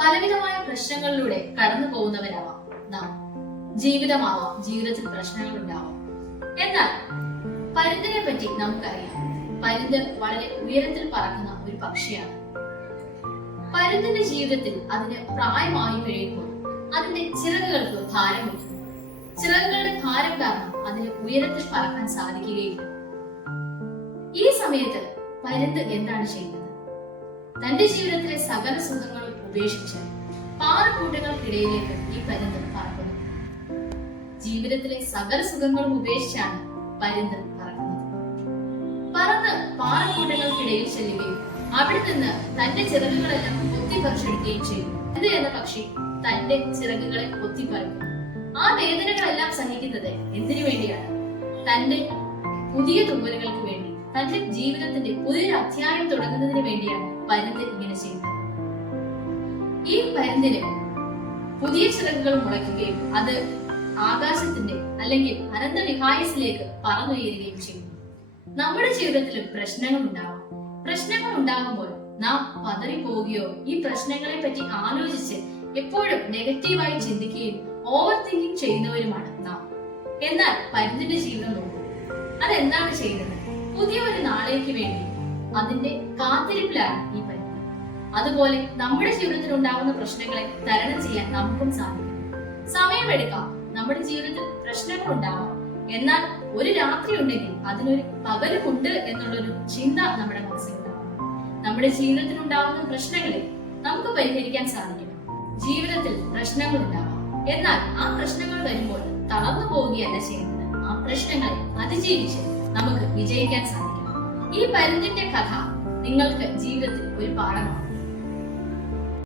പലവിധമായ പ്രശ്നങ്ങളിലൂടെ കടന്നു പോകുന്നവരാവാം നാം. ജീവിതമാവാം, ജീവിതത്തിൽ പ്രശ്നങ്ങൾ ഉണ്ടാവാം. എന്നാൽ പരുന്തിനെ പറ്റി നമുക്കറിയാം. പരുന്ത് വളരെ ഉയരത്തിൽ പറക്കുന്ന ഒരു പക്ഷിയാണ്. പരുന്തിന്റെ ജീവിതത്തിൽ അതിന് പ്രായമായി കഴിയുമ്പോൾ അതിന്റെ ചിറകുകൾക്ക് ഭാരം വരും. ചിറകുകളുടെ ഭാരം കാരണം അതിന് ഉയരത്തിൽ പറക്കാൻ സാധിക്കുകയില്ല. ഈ സമയത്ത് പരുന്ത് എന്താണ് ചെയ്യുന്നത്? തന്റെ ജീവിതത്തിലെ സകല സുഖങ്ങളും ഉപേക്ഷിച്ച് പാറക്കൂട്ടങ്ങൾക്കിടയിലേക്ക് ഈ പരുന്ത് പറക്കുന്നു. ജീവിതത്തിലെ സകല സുഖങ്ങളും ഉപേക്ഷിച്ചാണ് പരുന്ത് പറക്കുന്നത്. പറന്ന് പാറക്കൂട്ടങ്ങൾക്കിടയിൽ ചെല്ലുകയും അവിടെ നിന്ന് തന്റെ ചിറകുകളെല്ലാം കൊത്തിപ്പറിച്ചെടുക്കുകയും ചെയ്യും. ഇത് എന്ന പക്ഷി തന്റെ ചിറകുകളെ കൊത്തിപ്പറിക്കുന്നു. ആ വേദനകളെല്ലാം സഹിക്കുന്നത് എന്തിനു വേണ്ടിയാണ്? തന്റെ പുതിയ തുമ്പലുകൾക്ക് വേണ്ടി, തന്റെ ജീവിതത്തിന്റെ പുതിയൊരു അധ്യായം തുടങ്ങുന്നതിന് വേണ്ടിയാണ് പരുന്ത് ഇങ്ങനെ ചെയ്യുന്നത്. ഈ പരുന്തിന് പുതിയ ചിറകുകൾ മുളയ്ക്കുകയും അത് ആകാശത്തിന്റെ അല്ലെങ്കിൽ അനന്തവിഹായസിലേക്ക് പറന്നുയരുകയും ചെയ്യുന്നു. നമ്മുടെ ജീവിതത്തിലും പ്രശ്നങ്ങൾ ഉണ്ടാവാം. പ്രശ്നങ്ങൾ ഉണ്ടാകുമ്പോൾ നാം പതറിപ്പോവുകയോ ഈ പ്രശ്നങ്ങളെ പറ്റി ആലോചിച്ച് എപ്പോഴും നെഗറ്റീവായി ചിന്തിക്കുകയും ഓവർ തിങ്കിങ് ചെയ്യുന്നവരുമാണ് നാം. എന്നാൽ പരുന്തിന്റെ ജീവിതം നോക്കൂ. അതെന്താണ് ചെയ്യുന്നത്? പുതിയ ഒരു നാളേക്ക് വേണ്ടി അതിന്റെ കാത്തിരിപ്പിലാണ് ഈ പരുന്ത്. അതുപോലെ നമ്മുടെ ജീവിതത്തിൽ ഉണ്ടാകുന്ന പ്രശ്നങ്ങളെ തരണം ചെയ്യാൻ നമുക്കും സാധിക്കും. സമയമെടുക്കാം. നമ്മുടെ ജീവിതത്തിൽ പ്രശ്നങ്ങൾ ഉണ്ടാവാം. എന്നാൽ ഒരു രാത്രി ഉണ്ടെങ്കിൽ അതിനൊരു പകലുമുണ്ട് എന്നുള്ളൊരു ചിന്ത നമ്മുടെ മനസ്സിലുണ്ടാവും. നമ്മുടെ ജീവിതത്തിൽ ഉണ്ടാകുന്ന പ്രശ്നങ്ങളെ നമുക്ക് പരിഹരിക്കാൻ സാധിക്കണം. ജീവിതത്തിൽ പ്രശ്നങ്ങൾ ഉണ്ടാവാം. എന്നാൽ ആ പ്രശ്നങ്ങൾ വരുമ്പോൾ തളർന്നു പോവുകയല്ല ചെയ്യുന്നത്. ആ പ്രശ്നങ്ങളെ അതിജീവിച്ച് നമുക്ക് വിജയിക്കാൻ സാധിക്കണം. ഈ പരുന്തിന്റെ കഥ നിങ്ങൾക്ക് ജീവിതത്തിൽ ഒരു പാഠമാണ്.